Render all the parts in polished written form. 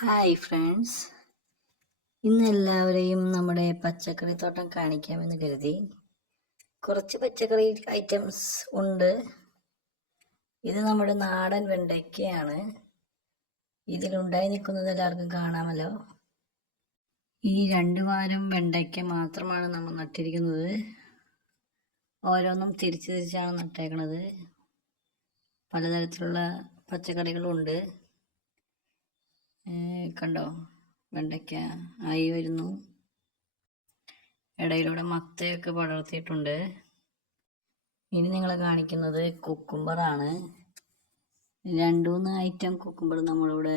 Hi friends, ഇന്ന് എല്ലാവരെയും നമ്മുടെ പച്ചക്കറി തോട്ടം കാണിക്കാമെന്ന് കരുതി. കുറച്ച് പച്ചക്കറി ഐറ്റംസ് ഉണ്ട്. ഇത് നമ്മുടെ നാടൻ വെണ്ടയ്ക്കയാണ്. ഇതിലുണ്ടായി നിൽക്കുന്നത് എല്ലാവർക്കും കാണാമല്ലോ. ഈ 2 വാരം വെണ്ടയ്ക്ക മാത്രമാണ് നമ്മൾ നട്ടിരിക്കുന്നത്. ഓരോന്നും തിരിച്ചാണ് നട്ടേക്കണത്. പലതരത്തിലുള്ള പച്ചക്കറികളുണ്ട്. കണ്ടോ, വെണ്ടയ്ക്ക ആയി വരുന്നു. ഇടയിലൂടെ മത്തയൊക്കെ പടർത്തിയിട്ടുണ്ട്. ഇനി നിങ്ങളെ കാണിക്കുന്നത് കുക്കുംബറാണ്. 2-3 ഐറ്റം കുക്കുംബർ നമ്മളിവിടെ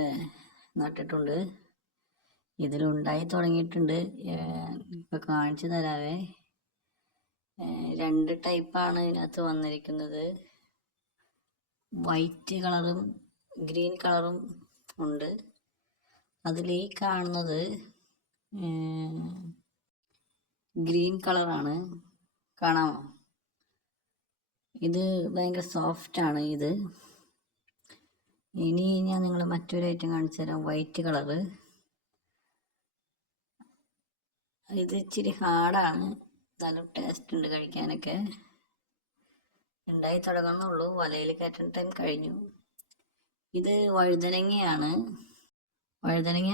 നട്ടിട്ടുണ്ട്. ഇതിലുണ്ടായി തുടങ്ങിയിട്ടുണ്ട്. ഇപ്പം കാണിച്ചു തരാവേ. 2 ടൈപ്പാണ് ഇതിനകത്ത് വന്നിരിക്കുന്നത്. വൈറ്റ് കളറും ഗ്രീൻ കളറും ഉണ്ട്. അതിൽ ഈ കാണുന്നത് ഗ്രീൻ കളറാണ്. കാണാമോ? ഇത് ഭയങ്കര സോഫ്റ്റാണ്. ഇനി ഞാൻ നിങ്ങൾ മറ്റൊരു ഐറ്റം കാണിച്ചു തരാം. White colour. ഇത് ഇച്ചിരി ഹാർഡാണ്. നല്ല ടേസ്റ്റ് ഉണ്ട് കഴിക്കാനൊക്കെ. ഉണ്ടായി തുടങ്ങുന്നുള്ളൂ. വലയിൽ കയറ്റാൻ ടൈം കഴിഞ്ഞു. ഇത് വഴുതനങ്ങയാണ്. വഴുതനങ്ങ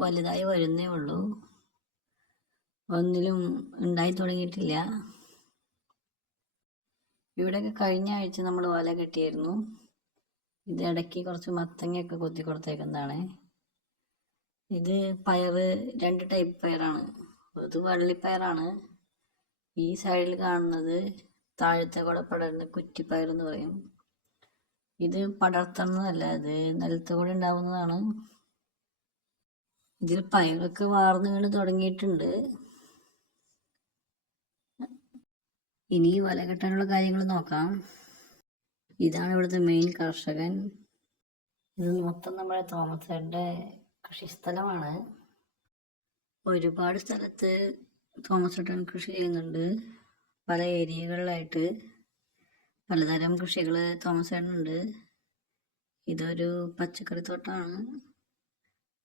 വലുതായി വരുന്നേ ഉള്ളൂ. ഒന്നിലും ഉണ്ടായി തുടങ്ങിയിട്ടില്ല. ഇവിടെയൊക്കെ കഴിഞ്ഞ ആഴ്ച നമ്മൾ വല കെട്ടിയായിരുന്നു. ഇത് ഇടയ്ക്ക് കുറച്ച് മത്തങ്ങയൊക്കെ കൊത്തി കൊടുത്തേക്കുന്നതാണ്. ഇത് പയറ് 2 ടൈപ്പ് പയറാണ്. ഇത് വള്ളിപ്പയറാണ്. ഈ സൈഡിൽ കാണുന്നത് താഴത്തെ കൂടെ പടരുന്ന കുറ്റിപ്പയർ എന്ന് പറയും. ഇത് പടർത്തുന്നതല്ല, ഇത് നിലത്ത് കൂടെ ഉണ്ടാവുന്നതാണ്. ഇതിൽ പയറൊക്കെ വാർന്നു വീണ് തുടങ്ങിയിട്ടുണ്ട്. ഇനി വല കെട്ടാനുള്ള കാര്യങ്ങൾ നോക്കാം. ഇതാണ് ഇവിടുത്തെ മെയിൻ കർഷകൻ. ഇത് മൊത്തം നമ്മുടെ തോമസ് ചേട്ടൻ്റെ കൃഷിസ്ഥലമാണ്. ഒരുപാട് സ്ഥലത്ത് തോമസ് ചേട്ടൻ കൃഷി ചെയ്യുന്നുണ്ട്. പല ഏരിയകളിലായിട്ട് പലതരം കൃഷികൾ തോമസ് ചേട്ടനുണ്ട്. ഇതൊരു പച്ചക്കറി തോട്ടമാണ്.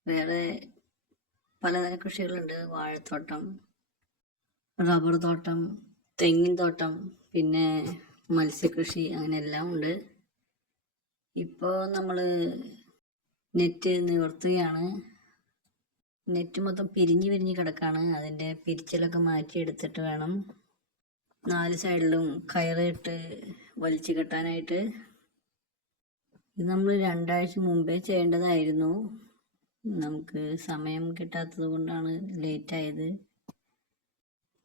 വേറെ പലതരം കൃഷികളുണ്ട്. വാഴത്തോട്ടം, റബ്ബർ തോട്ടം, തെങ്ങിൻ തോട്ടം, പിന്നെ മത്സ്യകൃഷി, അങ്ങനെ എല്ലാം ഉണ്ട്. ഇപ്പോൾ നമ്മൾ നെറ്റ് നിവർത്തുകയാണ്. നെറ്റ് മൊത്തം പിരിഞ്ഞ് കിടക്കാണ്. അതിൻ്റെ പിരിച്ചിലൊക്കെ മാറ്റി എടുത്തിട്ട് വേണം 4 സൈഡിലും കയറിട്ട് വലിച്ചു കെട്ടാനായിട്ട്. ഇത് നമ്മൾ 2 ആഴ്ച മുമ്പേ ചെയ്യേണ്ടതായിരുന്നു. നമുക്ക് സമയം കിട്ടാത്തത് കൊണ്ടാണ് ലേറ്റായത്.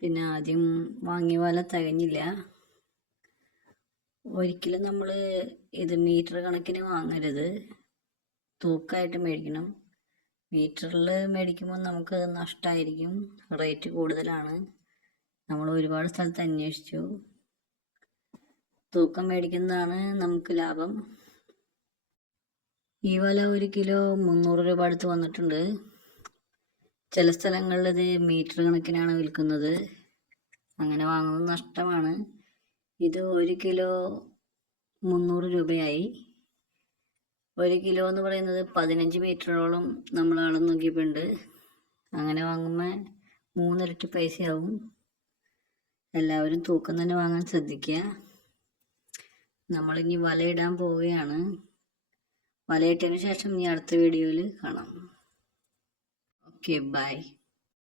പിന്നെ ആദ്യം വാങ്ങിയ വല തികഞ്ഞില്ല. ഒരിക്കലും നമ്മൾ ഇത് മീറ്റർ കണക്കിന് വാങ്ങരുത്. തൂക്കമായിട്ട് മേടിക്കണം. മീറ്ററിൽ മേടിക്കുമ്പോൾ നമുക്ക് നഷ്ടമായിരിക്കും. റേറ്റ് കൂടുതലാണ്. നമ്മൾ ഒരുപാട് സ്ഥലത്ത് അന്വേഷിച്ചു. തൂക്കം മേടിക്കുന്നതാണ് നമുക്ക് ലാഭം. ഈ വല 1 കിലോ 300 രൂപ അടുത്ത് വന്നിട്ടുണ്ട്. ചില സ്ഥലങ്ങളിൽ ഇത് മീറ്റർ കണക്കിനാണ് വിൽക്കുന്നത്. അങ്ങനെ വാങ്ങുന്നത് നഷ്ടമാണ്. ഇത് 1 കിലോ 300 രൂപയായി. 1 കിലോ എന്ന് പറയുന്നത് 15 മീറ്ററോളം നമ്മൾ അളന്ന് നോക്കിയിട്ടുണ്ട്. അങ്ങനെ വാങ്ങുമ്പോൾ 3 ഇരട്ടി പൈസയാവും. എല്ലാവരും തൂക്കം തന്നെ വാങ്ങാൻ ശ്രദ്ധിക്കുക. നമ്മളിനി വലയിടാൻ പോവുകയാണ്. വലയിട്ടതിന് ശേഷം ഇനി അടുത്ത വീഡിയോയിൽ കാണാം. Okay, by.